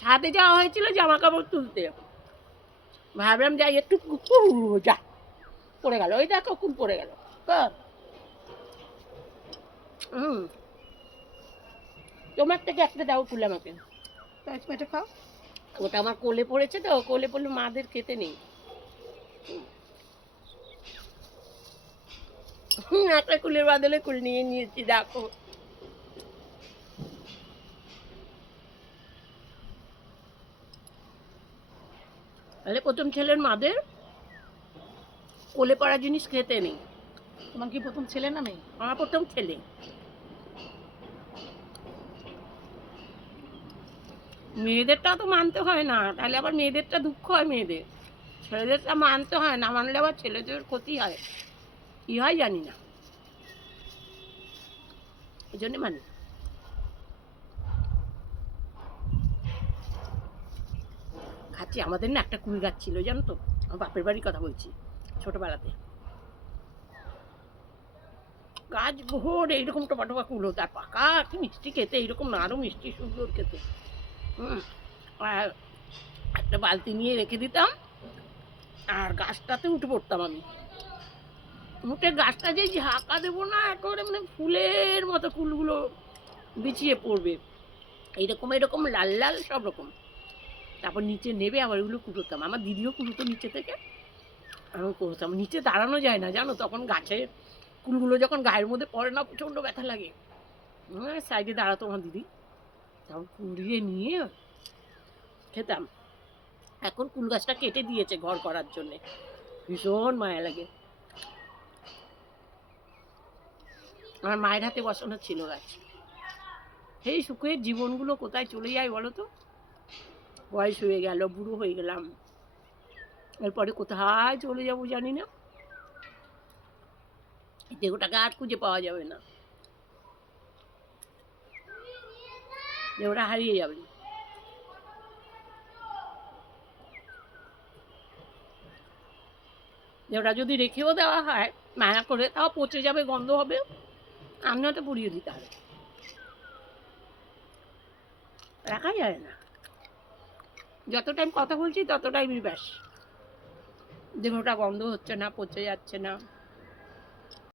ছাদে যাওয়া হয়েছিল জামা কাপড় তুলতে, ভাবলাম যাই একটু যা পড়ে গেল, ওই দেখো কুল পড়ে গেল। হুম, তোমার থেকে একটা দাও কুল আমাকে, এটা খাও। ওটা আমার কোলে পড়েছে তো, কোলে পড়লে মাদের খেতে নেই। একটা কুলের বদলে কুল নিয়ে নিয়েছি দেখো। তাহলে প্রথম ছেলের মাদের কোলে পড়া জিনিস খেতে নেই। তোমার কি প্রথম ছেলে না মেয়ে? আমার প্রথম ছেলে। মেয়েদেরটা তো মানতে হয় না, তাহলে আবার মেয়েদেরটা দুঃখ হয় মেয়েদের, ছেলেদেরটা মানতে হয় না, মানলে আবার ছেলেদের ক্ষতি হয়, কি হয় জানি না, এই জন্য মানি। খাচ্ছি, আমাদের না একটা কুল গাছ ছিল জানো তো, আমার বাপের বাড়ির কথা বলছি, ছোটবেলাতে গাছ ভোর এইরকম টোপা টোপা কুল হতো, আর পাকা কি মিষ্টি খেতে, এইরকম না আরও মিষ্টি সুন্দর খেতে। আর একটা বালতি নিয়ে রেখে দিতাম, আর গাছটাতে উঠে পড়তাম আমি, উঠে গাছটা যে ঝাঁকা দেবো না, একেবারে মানে ফুলের মতো কুলগুলো বিছিয়ে পড়বে, এইরকম এরকম লাল লাল সব রকম। তারপর নিচে নেবে আবার ওগুলো কুড়োতাম, আমার দিদিও কুড়োতো নিচে থেকে, আমি করতাম। নিচে দাঁড়ানো যায় না জানো, তখন গাছে কুলগুলো যখন গায়ের মধ্যে পড়ে না প্রচণ্ড ব্যথা লাগে। সাইডে দাঁড়াতো আমার দিদি, তখন কুড়িয়ে নিয়ে খেতাম। এখন কুল গাছটা কেটে দিয়েছে ঘর করার জন্যে, ভীষণ মায়া লাগে। আমার মায়ের হাতে বসানো ছিল গাছ, সেই সুখের জীবনগুলো কোথায় চলে যায় বলো তো, বয়স হয়ে গেল, বুড়ো হয়ে গেলাম, এরপরে কোথায় চলে যাবো জানি না, দেহটাকে আর খুঁজে পাওয়া যাবে না, দেহটা হারিয়ে যাবে। দেহটা যদি রেখেও দেওয়া হয় মায়া করে, তাও পচে যাবে, গন্ধ হবে, আমি হয়তো পুড়িয়ে দিতে হবে, রাখা যায় না। যত টাইম কথা বলছি তত টাইমই ব্যাস, দেহটা গন্ধ হচ্ছে না, পচে যাচ্ছে না,